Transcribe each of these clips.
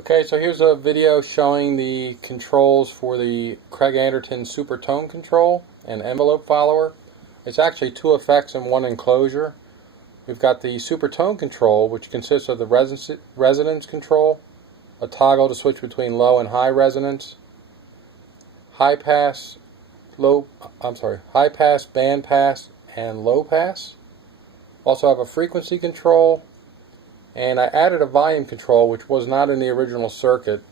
Okay, so here's a video showing the controls for the Craig Anderton Super Tone Control and envelope follower. It's actually two effects in one enclosure. We've got the Super Tone Control, which consists of the resonance control, a toggle to switch between low and high resonance, high pass, high pass, band pass, and low pass. Also have a frequency control. And I added a volume control, which was not in the original circuit,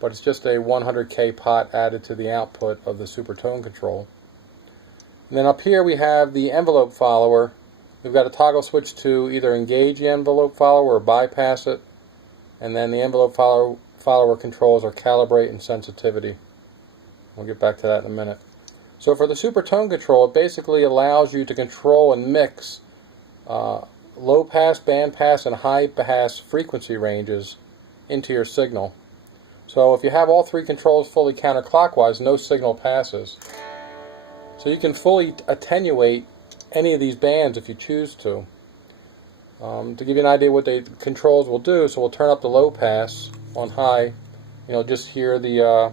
but it's just a 100K pot added to the output of the Super Tone Control. And then up here we have the envelope follower. We've got a toggle switch to either engage the envelope follower or bypass it. And then the envelope follower controls our calibrate and sensitivity. We'll get back to that in a minute. So for the Super Tone Control, it basically allows you to control and mix low pass, band pass, and high pass frequency ranges into your signal. So if you have all three controls fully counterclockwise, no signal passes. So you can fully attenuate any of these bands if you choose to. To give you an idea what the controls will do, so we'll turn up the low pass on high. You'll just hear the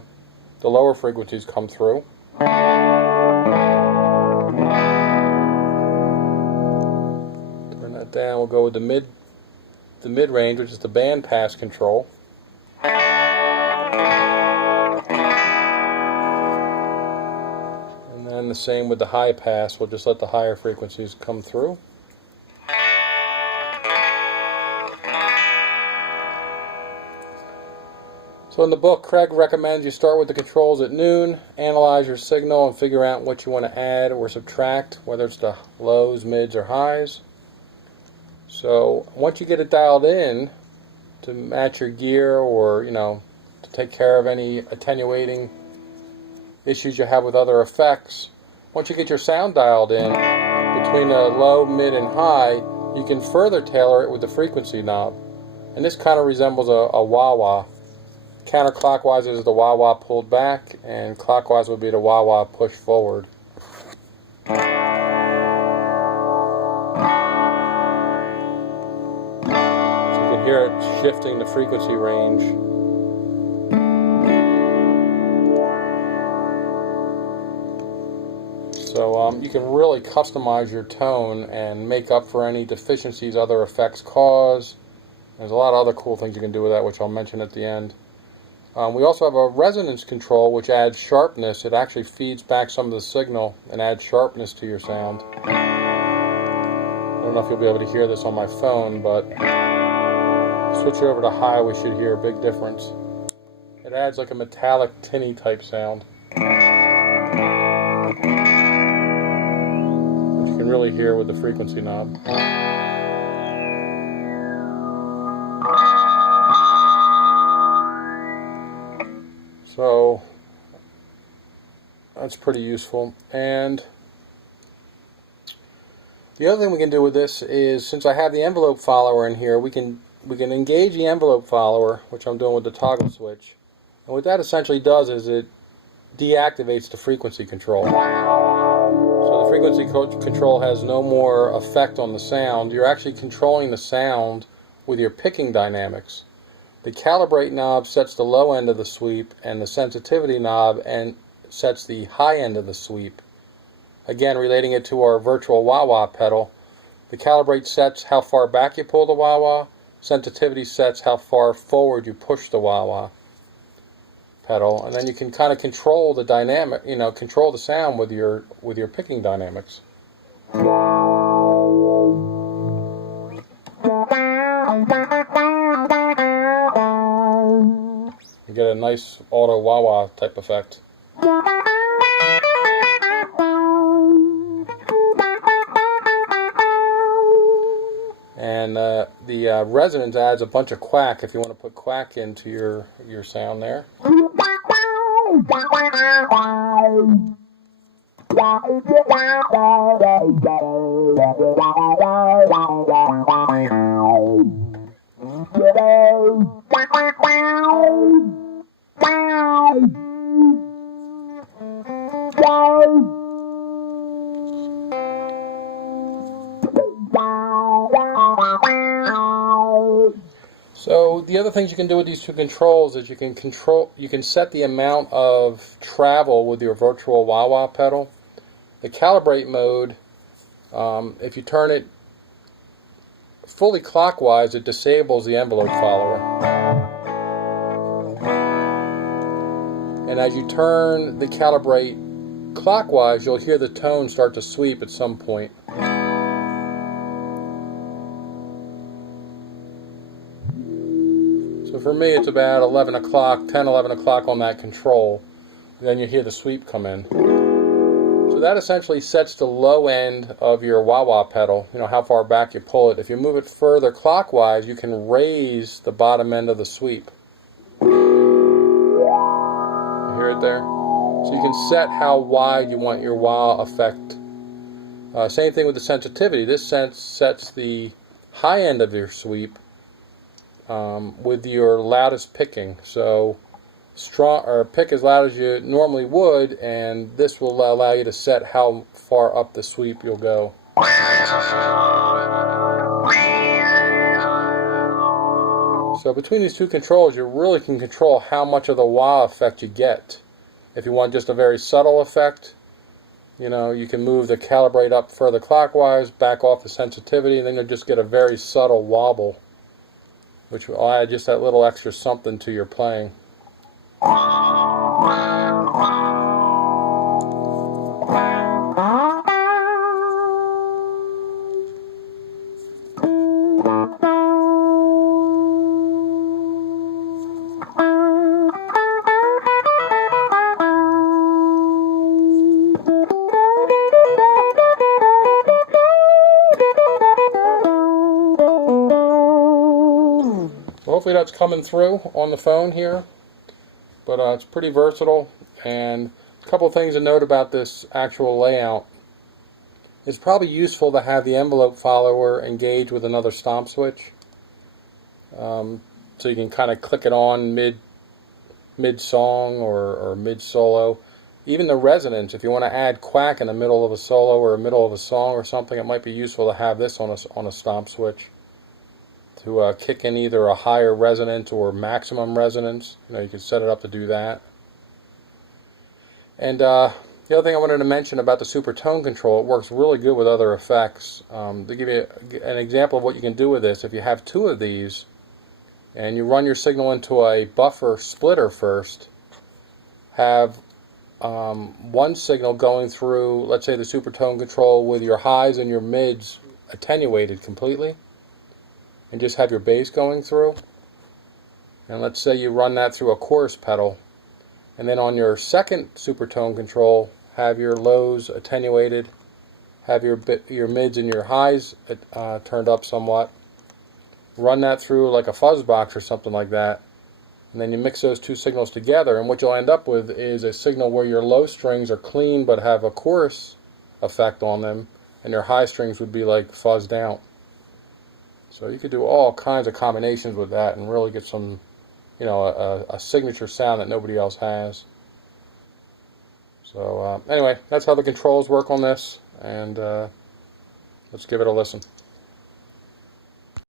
lower frequencies come through. Down, we'll go with the mid range, which is the band pass control. And then the same with the high pass. We'll just let the higher frequencies come through. So in the book, Craig recommends you start with the controls at noon, analyze your signal, and figure out what you want to add or subtract, whether it's the lows, mids, or highs. So once you get it dialed in to match your gear, or to take care of any attenuating issues you have with other effects, once you get your sound dialed in between the low, mid, and high, you can further tailor it with the frequency knob. And this kind of resembles a wah-wah. Counterclockwise is the wah-wah pulled back, and clockwise would be the wah-wah pushed forward. Here it's shifting the frequency range. So you can really customize your tone and make up for any deficiencies other effects cause. There's a lot of other cool things you can do with that, which I'll mention at the end. We also have a resonance control, which adds sharpness. It actually feeds back some of the signal and adds sharpness to your sound. I don't know if you'll be able to hear this on my phone, but switch over to high, we should hear a big difference. It adds like a metallic, tinny type sound, which you can really hear with the frequency knob. So that's pretty useful. And the other thing we can do with this is, since I have the envelope follower in here, we can engage the envelope follower, which I'm doing with the toggle switch. And what that essentially does is it deactivates the frequency control. So the frequency control has no more effect on the sound. You're actually controlling the sound with your picking dynamics. The calibrate knob sets the low end of the sweep, and the sensitivity knob sets the high end of the sweep. Again, relating it to our virtual wah-wah pedal, the calibrate sets how far back you pull the wah-wah. Sensitivity sets how far forward you push the wah-wah pedal, and then you can kind of control the dynamic, control the sound with your picking dynamics. You get a nice auto wah-wah type effect. And the resonance adds a bunch of quack if you want to put quack into your sound there. So the other things you can do with these two controls is you can set the amount of travel with your virtual wah-wah pedal. The calibrate mode, if you turn it fully clockwise, it disables the envelope follower. And as you turn the calibrate clockwise, you'll hear the tone start to sweep at some point. So for me, it's about 11 o'clock, 10, 11 o'clock on that control. Then you hear the sweep come in. So that essentially sets the low end of your wah-wah pedal, you know, how far back you pull it. If you move it further clockwise, you can raise the bottom end of the sweep. You hear it there? So you can set how wide you want your wah effect. Same thing with the sensitivity. This sets the high end of your sweep with your loudest picking. So strong, or pick as loud as you normally would, and this will allow you to set how far up the sweep you'll go. So between these two controls, you really can control how much of the wah effect you get. If you want just a very subtle effect, you know, you can move the calibrate up further clockwise, back off the sensitivity, and then you'll just get a very subtle wobble, which will add just that little extra something to your playing. Hopefully that's coming through on the phone here, but it's pretty versatile. And a couple of things to note about this actual layout. It's probably useful to have the envelope follower engage with another stomp switch, so you can kind of click it on mid-song or mid-solo. Even the resonance, if you want to add quack in the middle of a solo or middle of a song or something, it might be useful to have this on a stomp switch to kick in either a higher resonance or maximum resonance. You know, you can set it up to do that. And the other thing I wanted to mention about the super tone control, it works really good with other effects. To give you an example of what you can do with this, if you have two of these and you run your signal into a buffer splitter first, have one signal going through, let's say, the super tone control with your highs and your mids attenuated completely, and just have your bass going through. And let's say you run that through a chorus pedal, and then on your second super tone control have your lows attenuated, have your mids and your highs turned up somewhat, run that through like a fuzz box or something like that, and then you mix those two signals together, and what you'll end up with is a signal where your low strings are clean but have a chorus effect on them, and your high strings would be like fuzzed out. So you could do all kinds of combinations with that and really get some, you know, a signature sound that nobody else has. So anyway, that's how the controls work on this, and let's give it a listen.